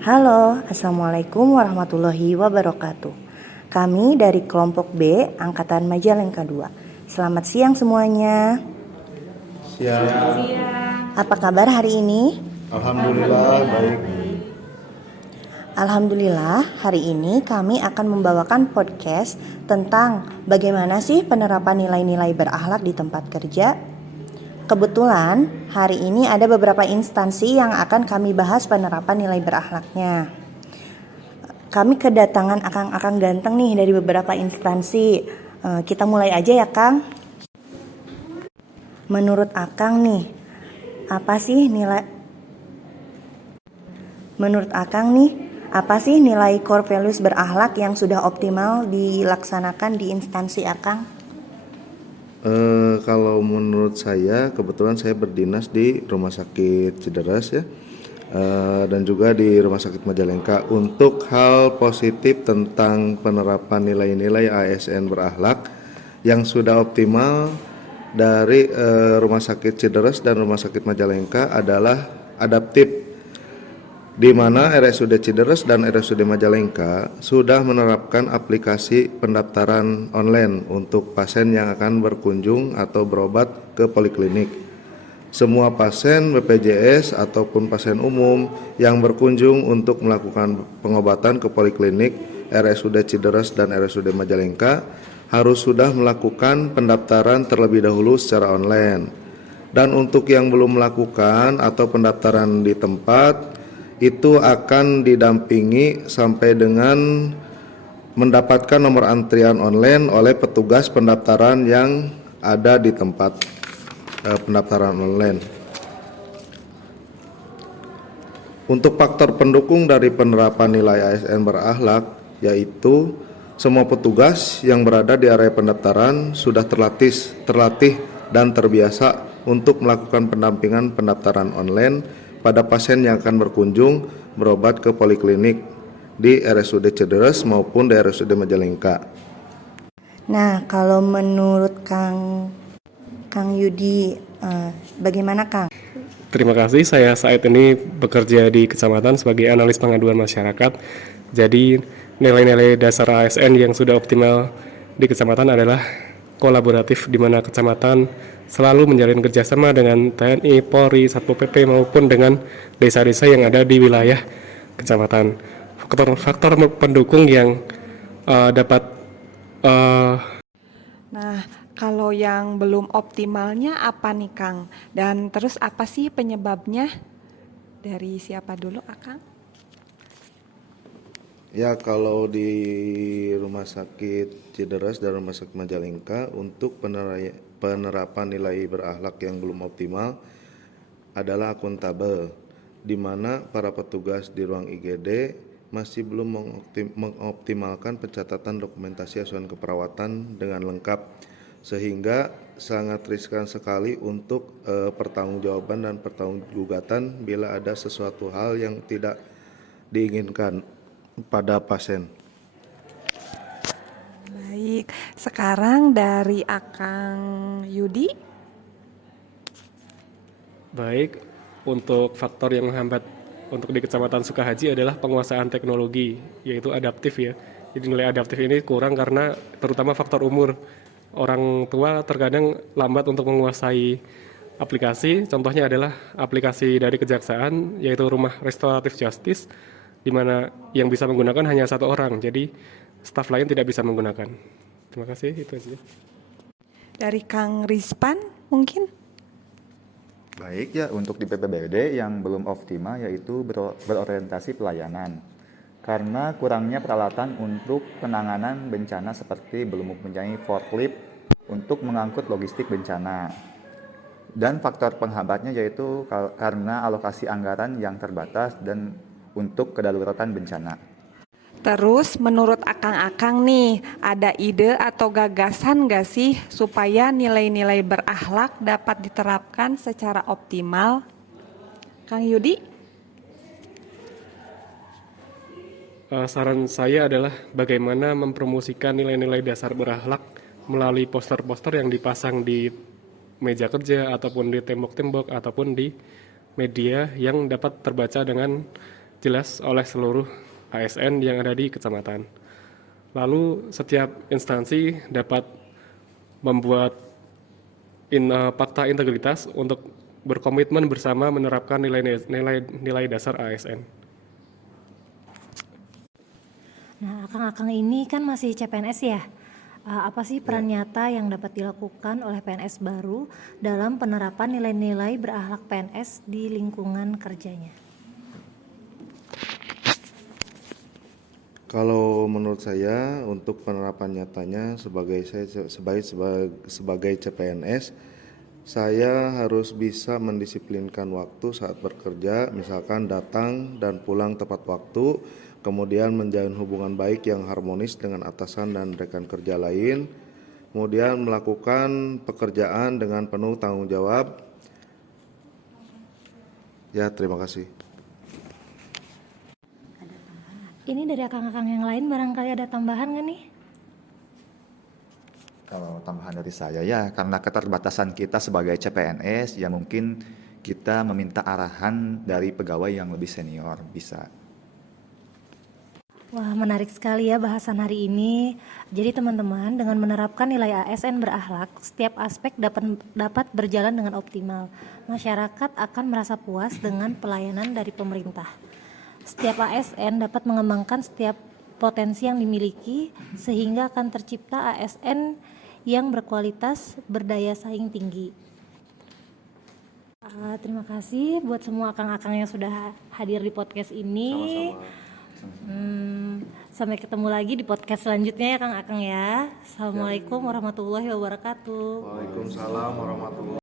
Halo, Assalamualaikum warahmatullahi wabarakatuh. Kami dari kelompok B, Angkatan Majalengka 2. Selamat siang semuanya. Siap. Apa kabar hari ini? Alhamdulillah baik. Alhamdulillah, hari ini kami akan membawakan podcast tentang bagaimana sih penerapan nilai-nilai berakhlak di tempat kerja. Kebetulan hari ini ada beberapa instansi yang akan kami bahas penerapan nilai berakhlaknya. Kami kedatangan akang-akang ganteng nih dari beberapa instansi. Kita mulai aja ya, Kang. Menurut Akang nih, apa sih nilai Menurut Akang nih, apa sih nilai core values berakhlak yang sudah optimal dilaksanakan di instansi Akang? Kalau menurut saya, kebetulan saya berdinas di Rumah Sakit Cideres ya, dan juga di Rumah Sakit Majalengka. Untuk hal positif tentang penerapan nilai-nilai ASN berakhlak yang sudah optimal dari Rumah Sakit Cideres dan Rumah Sakit Majalengka adalah adaptif, di mana RSUD Cideres dan RSUD Majalengka sudah menerapkan aplikasi pendaftaran online untuk pasien yang akan berkunjung atau berobat ke poliklinik. Semua pasien BPJS ataupun pasien umum yang berkunjung untuk melakukan pengobatan ke poliklinik RSUD Cideres dan RSUD Majalengka harus sudah melakukan pendaftaran terlebih dahulu secara online. Dan untuk yang belum melakukan atau pendaftaran di tempat, itu akan didampingi sampai dengan mendapatkan nomor antrian online oleh petugas pendaftaran yang ada di tempat pendaftaran online. Untuk faktor pendukung dari penerapan nilai ASN berakhlak, yaitu semua petugas yang berada di area pendaftaran sudah terlatih dan terbiasa untuk melakukan pendampingan pendaftaran online pada pasien yang akan berkunjung berobat ke poliklinik di RSUD Cideres maupun di RSUD Majalengka. Nah, kalau menurut Kang Yudi, bagaimana Kang? Terima kasih, saya saat ini bekerja di kecamatan sebagai analis pengaduan masyarakat. Jadi nilai-nilai dasar ASN yang sudah optimal di kecamatan adalah kolaboratif, di mana kecamatan selalu menjalin kerjasama dengan TNI, Polri, Satpol PP maupun dengan desa-desa yang ada di wilayah kecamatan. Faktor pendukung yang dapat Nah, kalau yang belum optimalnya apa nih Kang? Dan terus apa sih penyebabnya? Dari siapa dulu, Akang? Ya, kalau di Rumah Sakit Cideres dan Rumah Sakit Majalengka untuk penerapan nilai berakhlak yang belum optimal adalah akuntabel, di mana para petugas di ruang IGD masih belum mengoptimalkan pencatatan dokumentasi asuhan keperawatan dengan lengkap, sehingga sangat riskan sekali untuk pertanggungjawaban dan pertanggunggugatan bila ada sesuatu hal yang tidak diinginkan pada pasien. Baik, sekarang dari Akang Yudi. baik. Untuk faktor yang menghambat untuk di Kecamatan Sukahaji adalah penguasaan teknologi, yaitu adaptif ya. Jadi nilai adaptif ini kurang karena terutama faktor umur. Orang tua terkadang lambat untuk menguasai aplikasi. Contohnya adalah aplikasi dari Kejaksaan, yaitu Rumah Restoratif Justice, di mana yang bisa menggunakan hanya satu orang. Jadi staf lain tidak bisa menggunakan. Terima kasih, itu aja. Dari Kang Rizpan mungkin? Baik ya, untuk di PPBD yang belum optimal yaitu berorientasi pelayanan. Karena kurangnya peralatan untuk penanganan bencana seperti belum mempunyai forklift untuk mengangkut logistik bencana. Dan faktor penghambatnya yaitu karena alokasi anggaran yang terbatas dan untuk kedaruratan bencana. Terus menurut Akang-Akang nih, ada ide atau gagasan gak sih supaya nilai-nilai berakhlak dapat diterapkan secara optimal? Kang Yudi? Saran saya adalah bagaimana mempromosikan nilai-nilai dasar berakhlak melalui poster-poster yang dipasang di meja kerja ataupun di tembok-tembok ataupun di media yang dapat terbaca dengan jelas oleh seluruh ASN yang ada di kecamatan. Lalu setiap instansi dapat membuat fakta integritas untuk berkomitmen bersama menerapkan nilai dasar ASN. Nah, akang-akang ini kan masih CPNS ya. Apa sih peran nyata yang dapat dilakukan oleh PNS baru dalam penerapan nilai-nilai berakhlak PNS di lingkungan kerjanya? Kalau menurut saya untuk penerapan nyatanya sebagai CPNS, saya harus bisa mendisiplinkan waktu saat bekerja, misalkan datang dan pulang tepat waktu, kemudian menjalin hubungan baik yang harmonis dengan atasan dan rekan kerja lain, kemudian melakukan pekerjaan dengan penuh tanggung jawab. Ya, terima kasih. Ini dari akang-akang yang lain barangkali ada tambahan nggak nih? Kalau tambahan dari saya ya, karena keterbatasan kita sebagai CPNS, ya mungkin kita meminta arahan dari pegawai yang lebih senior, bisa. Wah, menarik sekali ya bahasan hari ini. Jadi teman-teman, dengan menerapkan nilai ASN berakhlak, setiap aspek dapat berjalan dengan optimal. Masyarakat akan merasa puas dengan pelayanan dari pemerintah. Setiap ASN dapat mengembangkan setiap potensi yang dimiliki, sehingga akan tercipta ASN yang berkualitas, berdaya saing tinggi. Terima kasih buat semua akang-akang yang sudah hadir di podcast ini. Sampai ketemu lagi di podcast selanjutnya ya Kang Akang ya. Assalamualaikum warahmatullahi wabarakatuh. Waalaikumsalam warahmatullahi